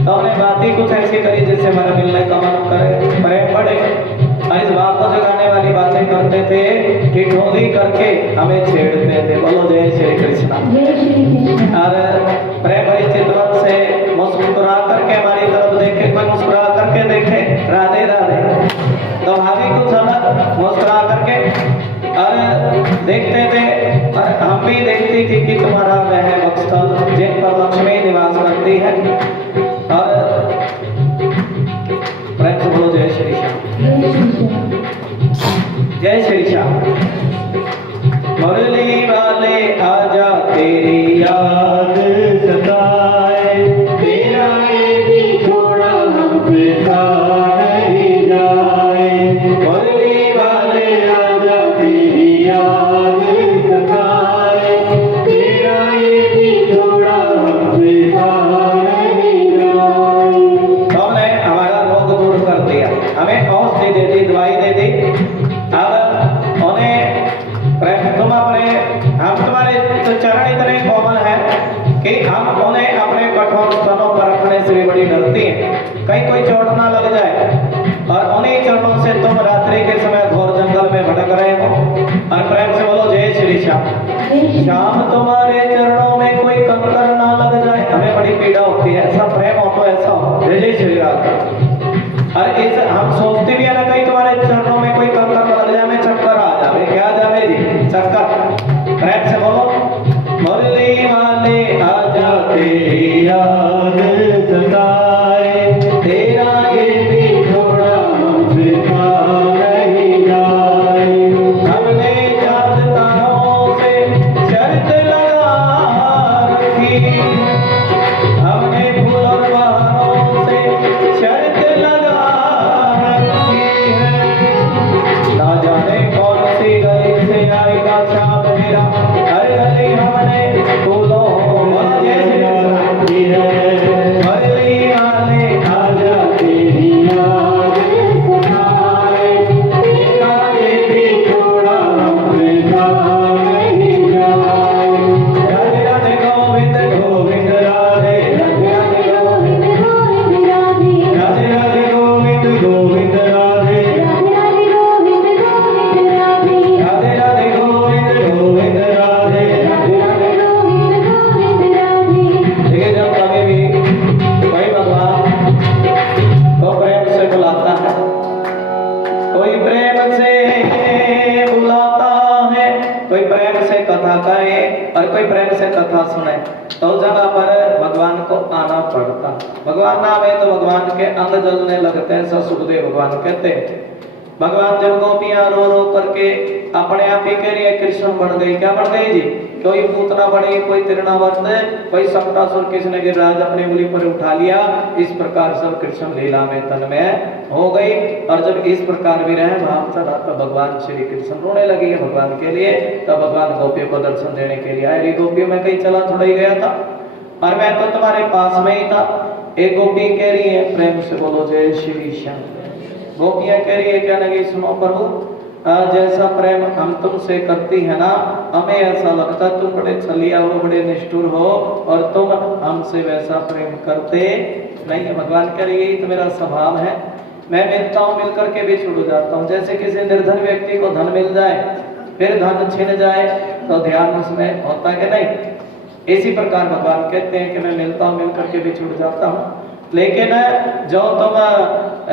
तो हमने बात ही कुछ ऐसी करी जिससे हमारा मिलने का मन करे, प्रेम बढ़े। और इस बात को जगाने वाली बातें करते थे, ठिठोली करके हमें छेड़ते थे। बोलो जय श्री कृष्ण। और प्रेम भरी चितवन से मुस्कुरा करके हमारी तरफ देखे, कोई मुस्कुरा करके देखे राधे राधे, तो भाभी कुछ अलग मुस्कुरा करके और देखते थे। और हम भी देखती थी कि तुम्हारा वह वत्सल जिन पर लक्ष्मी निवास करती है। और प्रेम से बोलो जय श्री श्याम, जय श्री श्याम। मुरली वाले आजा तेरी याद सताए, तेरा ये भी छोड़ा हमसे नहीं जाए। मुरली वाले आजा तेरी याद सताए, तेरा ये भी छोड़ा हमसे नहीं जाए। तो हमने हमारा रोग दूर कर दिया, हमें औषधि दे दी, दवाई दे दी। अब उन्हें तुम अपने, हम तुम्हारे तो चरण इतने कोमल है कि हम उन्हें अपने कठोर स्तनों पर रखने से भी बड़ी डरती हैं, कहीं कोई चोट ना लग जाए। और उन्हीं चरणों से तुम रात्रि के समय घोर जंगल में भटक रहे हो। और प्रेम से बोलो जय श्री श्याम। श्याम तुम्हारे चरणों में कोई कंकर ना लग जाए, हमें बड़ी पीड़ा होती है। ऐसा प्रेम हो तो ऐसा हो, जय जय श्री राधे। और इस हम सोचते भी है ना, कहीं तुम्हारे चरणों में कोई कंकर न लग जाए, हमें चक्कर आ जाए। क्या जावे जी चक्कर। प्रेम से बोलो मुरली वाले आजा तेरी याद सताए, तेरा ये भी छोड़ा हमसे नहीं जाए। हमने चांद तारों से शर्त लगा रखी, हमने फूल और बहारों से शर्त लगा रखी है। ना जाने कौन सी गली से आएगा शाम मेरा, हर गली हमने फूलों मुरली वाले आजा तेरी याद सताए, तेरा ये भी छोड़ा हमसे नहीं जाए। राधे राधे गोविंद गोविंद राधे, राधे राधे गोविंद गोविंद राधे, राधे राधे गोविंद गोविंद राधे, राधे राधे गोविंद गोविंद राधे, राधे राधे गोविंद गोविंद राधे, राधे राधे गोविंद गोविंद राधे। देखिए जब कभी भी कोई भगवान को प्रेम से बुलाता है, कोई प्रेम से बुलाता है, कोई प्रेम से कथा करे और कोई प्रेम से कथा सुने, तो उस जगह पर भगवान को आना पड़ता। भगवान ना आवे तो भगवान के अंग जलने लगते हैं। ऐसा सुखदेव भगवान कहते हैं। भगवान जब गोपियां रो रो करके अपने आप ही के लिए कृष्ण बन गई, क्या बन गई जी? कोई पूतना बनी, कोई तृणावर्त, कोई सप्तासुर, किसने गिरिराज अपनी उंगली पर उठा लिया। इस प्रकार सब कृष्ण लीला में तन्मय हो गई। और जब इस प्रकार भी रहे भाव चढ़ा तो भगवान श्री कृष्ण रोने लगे भगवान के लिए। तब भगवान गोपियों को दर्शन देने के लिए आए। गोपियों में कहीं चला थोड़ा ही गया था और मैं तो तुम्हारे पास में ही था। एक गोपी कह रही है, प्रेम से बोलो जय श्री श्याम। गोपियां कह रही है, क्या लगी? सुनो प्रभु, जैसा प्रेम हम तुमसे करती है ना, हमें ऐसा लगता तुम बड़े छलिया हो, बड़े निष्ठुर हो और तुम हमसे वैसा प्रेम करते नहीं है। भगवान कह रही है, तो मेरा स्वभाव है, मैं मिलता हूँ, मिल करके भी छूट जाता हूँ। जैसे किसी निर्धन व्यक्ति को धन मिल जाए फिर धन छिन जाए तो ध्यान उसमें होता है कि नहीं। इसी प्रकार भगवान कहते हैं कि मैं मिलता हूँ, मिल करके भी छूट जाता हूँ। लेकिन जो तुम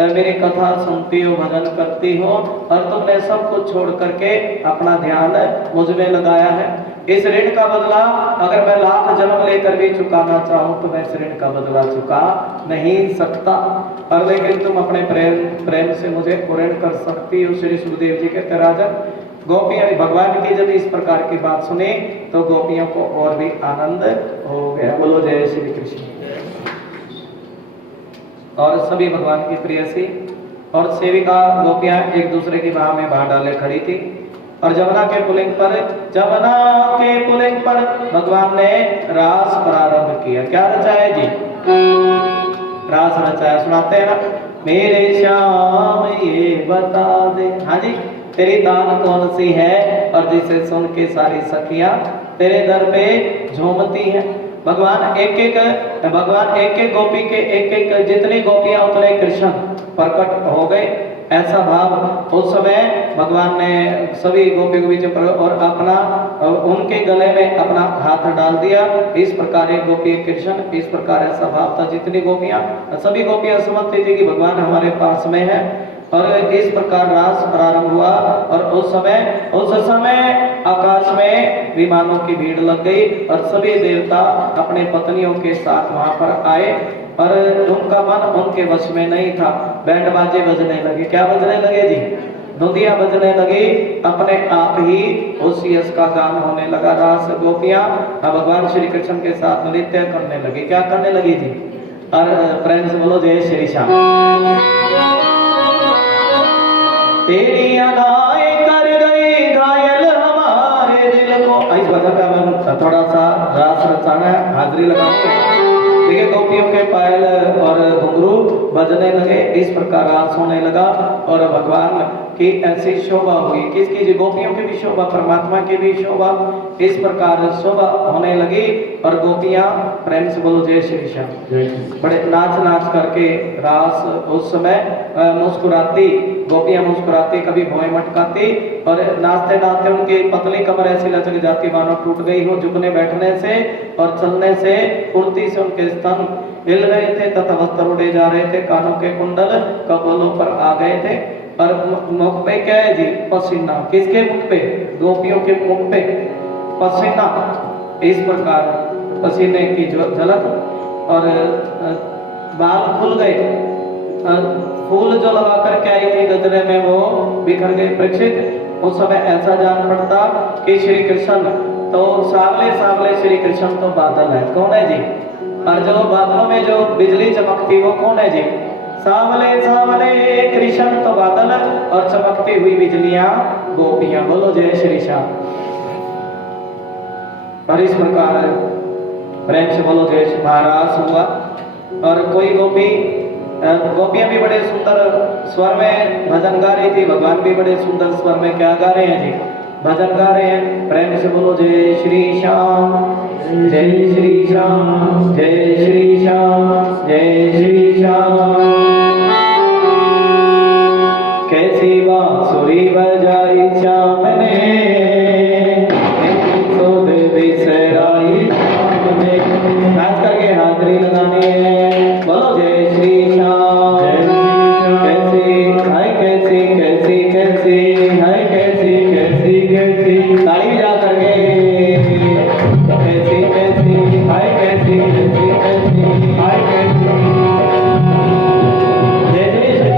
मेरी कथा सुनती हो, भजन करती हो और तुमने सब कुछ छोड़ करके अपना ध्यान मुझ में लगाया है, इस ऋण का बदला अगर मैं लाख जन्म लेकर भी चुकाना चाहूँ तो मैं इस ऋण का बदला चुका नहीं सकता। और लेकिन तुम अपने प्रेम से मुझे पूर्ण कर सकती हो। श्री सुखदेव जी कहते, राजन गोपियां भगवान की जब इस प्रकार की बात सुनी तो गोपियों को और भी आनंद हो गया। बोलो जय श्री कृष्ण। और सभी भगवान की प्रियसी और सेविका गोपियां एक दूसरे की बाह में बाह डाले खड़ी थी। और जमुना के पुलिंग पर भगवान ने रास प्रारंभ किया। क्या रचाया जी? रास रचाया। सुनाते हैं ना, मेरे श्याम ये बता दे, हाँ जी, तेरी दान कौन सी है और जिसे सुन के सारी सखियां तेरे दर पे झूमती हैं। भगवान एक एक गोपी के एक एक जितनी गोपियां उतने कृष्ण प्रकट हो गए, ऐसा भाव उस समय भगवान ने सभी गोपी के बीच और अपना उनके गले में अपना हाथ डाल दिया। इस प्रकार एक गोपी एक कृष्ण, इस प्रकार ऐसा भाव था। जितनी गोपियां सभी गोपियां समझती थी कि भगवान हमारे पास में है, और इस प्रकार रास प्रारंभ हुआ। और उस समय आकाश में विमानों की भीड़ लग गई और सभी देवता अपने पत्नियों के साथ वहां पर आए, और उनका मन उनके वश में नहीं था। बैंड बाजे बजने लगे। क्या बजने लगे जी? धुंधिया बजने लगी। अपने आप ही उस यश का गान होने लगा। रास गोपियां भगवान श्री कृष्ण के साथ नृत्य करने लगी। क्या करने लगी जी? और प्रेम से बोलो जय श्री श्याम। तेरी अदाएं कर गई घायल हमारे दिल को। इस वजह पे हमें थोड़ा सा रास रचाना है, हाजिरी लगाते हैं। देखिए गोपियों के पायल और घुंघरू बजने लगे, इस प्रकार रास होने लगा और भगवान की ऐसी शोभा हुई। किसकी जी? गोपियों की भी शोभा, परमात्मा की भी शोभा। इस प्रकार शोभा होने लगी और गोपियां प्रेम से बोलो जय श्री श्याम बड़े नाच नाच करके रास उस समय मुस्कुराती, गोपियां मुस्कुराती, कभी भौएं मटकाती और नाचते नाचते उनकी पतली कमर ऐसी लचक जाती मानो टूट गई हो। झुकने बैठने से और चलने से फुर्ती से उनके स्तन हिल रहे थे तथा वस्त्र उड़े जा रहे थे। कानों के कुंडल कपोलों पर आ गए थे और मुख पे क्या है जी? पसीना। किसके मुख पे? गोपियों के मुख पे पसीना। इस प्रकार पसीने की जो झलक और बाल खुल गए। फूल जो लगाकर क्या आई थी गजरे में वो बिखर गए। परीक्षित उस समय ऐसा जान पड़ता कि श्री कृष्ण तो सावले सावले श्री कृष्ण तो बादल है। कौन है जी? और जो बादलों में जो बिजली चमकती वो कौन है जी? सावले सावले कृष्ण तो बादल और चमकती हुई बिजलियां गोपियां। बोलो जय श्री श्याम। और इस प्रकार प्रेम से बोलो जय श्री। महाराज हुआ और कोई गोपियां भी बड़े सुंदर स्वर में भजन गा रही थी। भगवान भी बड़े सुंदर स्वर में क्या गा रहे हैं जी? भजन गा रहे हैं। प्रेम से बोलो जय श्री श्याम, जय श्री श्याम, जय श्री श्याम, जय श्री श्याम। कैसी बांसुरी बजाई श्याम ने, सुध बिसराई श्याम ने। नाच करके हाजिरी लगानी है। बोलो जय श्री श्याम। कैसी हाय, कैसी कैसी कैसी हाय, कैसी कैसी कैसी। ताली भी जा करके कैसी कैसी हाय, कैसी कैसी कैसी हाय, कैसी। जय श्री श्याम।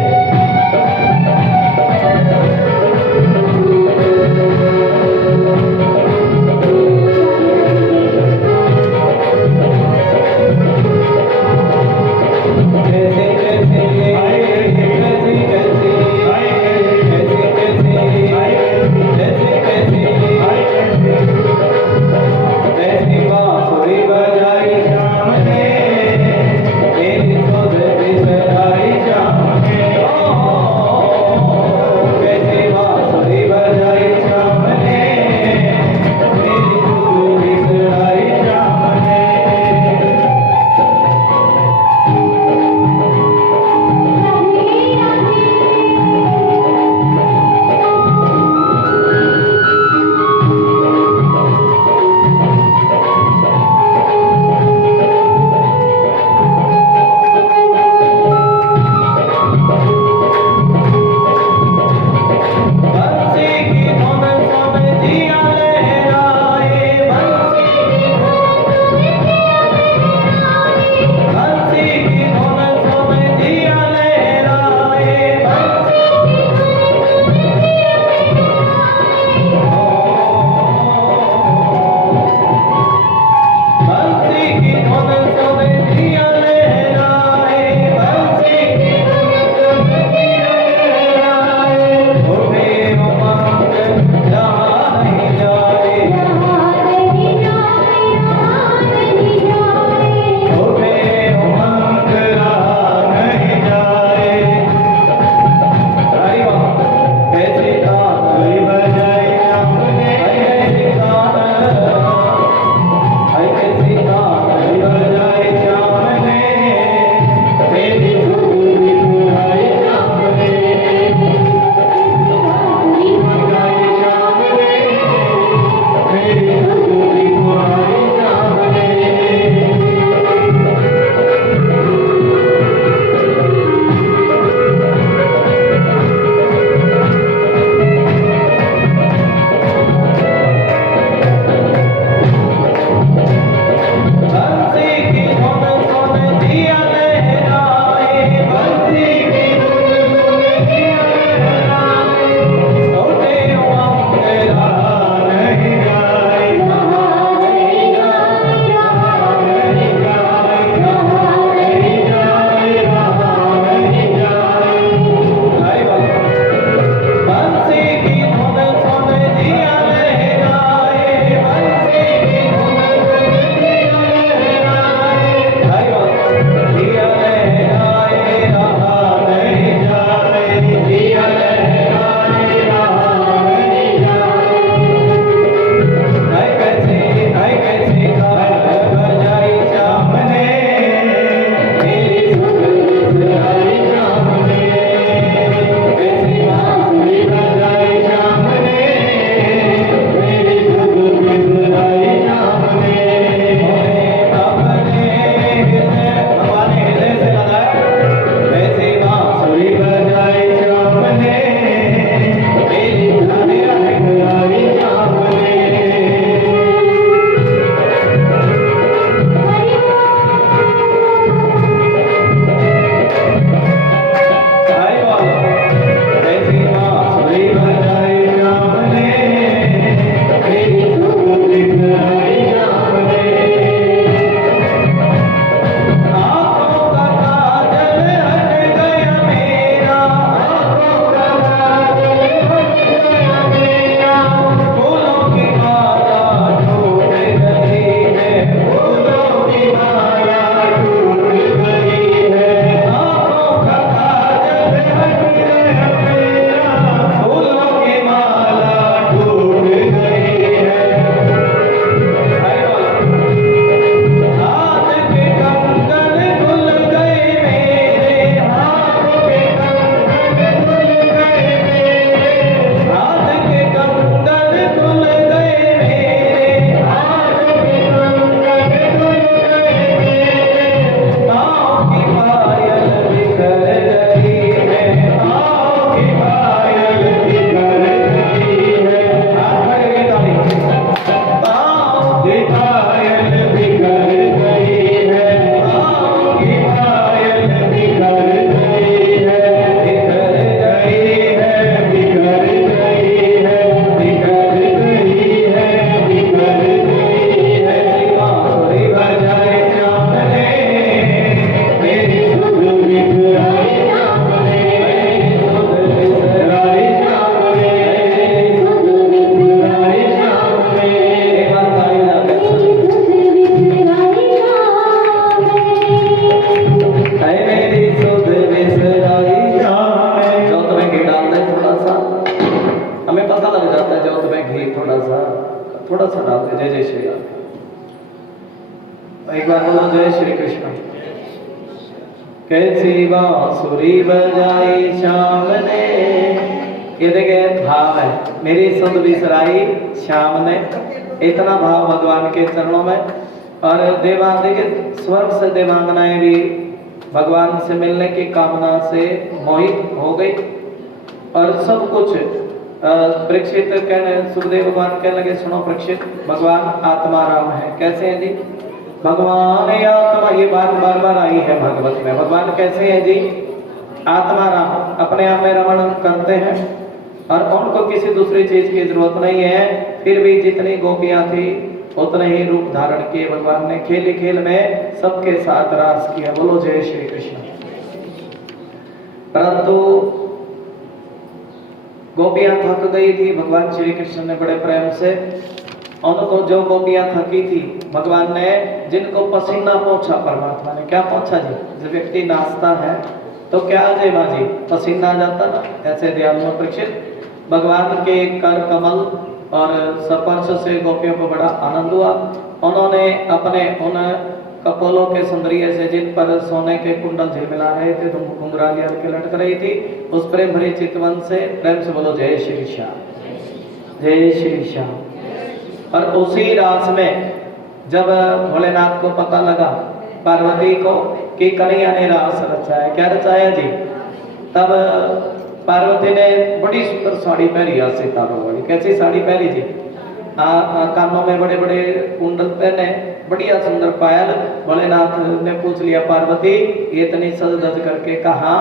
राधे। जय जय श्री राधे। एक बार बोलो जय श्री कृष्ण। कैसी बांसुरी बजाई श्याम ने, ये देखिए भाव है, मेरी सुध बिसराई श्याम ने, इतना भाव भगवान के चरणों में। और देवा देखिए स्वर्ग से देवांगनाएं भी भगवान से मिलने की कामना से मोहित हो गई और सब कुछ परीक्षित कहने, सुखदेव भगवान कहने लगे सुनो परीक्षित, भगवान आत्मा राम है। कैसे हैं जी भगवान आत्मा, ये बात बार बार आई है भागवत में। भगवान कैसे हैं जी? आत्मा राम, अपने आप में रमण करते हैं और उनको किसी दूसरी चीज की जरूरत नहीं है। फिर भी जितनी गोपियां थी उतने ही रूप धारण किए भगवान ने, खेल खेल में सबके साथ रास किया। बोलो जय श्री कृष्ण। परंतु गोपियां थक गई थी, भगवान श्री कृष्ण ने बड़े प्रेम से उनको, जो गोपियां थकी थी, भगवान ने जिनको पसीना पहुंचा, परमात्मा ने क्या पहुंचा जी? जब व्यक्ति नाचता है तो क्या आ जाए बाजी, पसीना आ जाता ना, ऐसे दयालु परीक्षित भगवान के कर कमल और स्पर्श से गोपियों को बड़ा आनंद हुआ। उन्होंने अपने उन कपोलों के सौंदर्य से, जिन पर सोने के कुंडल झिलमिला रहे थे, तुम घुंघराली के लटक रही थी, उस प्रेम भरे चितवन से प्रेम से बोलो जय श्री श्याम, जय श्री श्याम। और उसी रास में जब भोलेनाथ को पता लगा पार्वती को कि कन्हैया ने रास रचाया, क्या रचाया जी? तब पार्वती ने बड़ी सुंदर साड़ी पहनी, सितारों वाली। कैसी साड़ी पहनी जी? कानों में बड़े बड़े कुंडल पहने, बढ़िया सुंदर पायल। भोलेनाथ ने पूछ लिया पार्वती ये इतनी सज धज करके कहाँ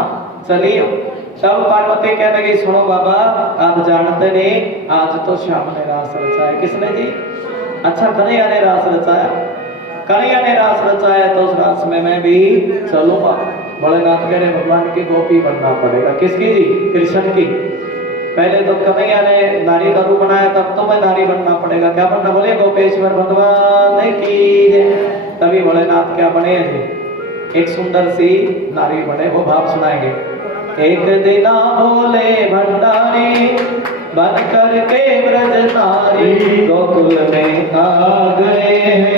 चली हो? तब पार्वती कहने लगी सुनो बाबा, आप जानते नहीं आज तो श्याम ने रास रचाया। किसने जी? अच्छा कन्हैया ने रास रचाया। कन्हैया ने रास रचाया तो उस रास में मैं भी चलूंगा। भोलेनाथ कह रहे भगवान की गोपी बनना पड़ेगा। किसकी जी? कृष्ण की। पहले तो कन्हैया ने नारी का रूप बनाया, तब तो मैं नारी बनना पड़ेगा। क्या बनना? बोले गोपेश्वर भगवान की जय। तभी भोलेनाथ क्या बने जी? एक सुंदर सी नारी बने। वो भाव सुनाएंगे। एक दिना भोले भंडारी बन कर के ब्रज नारी गोकुल में आ गए हैं।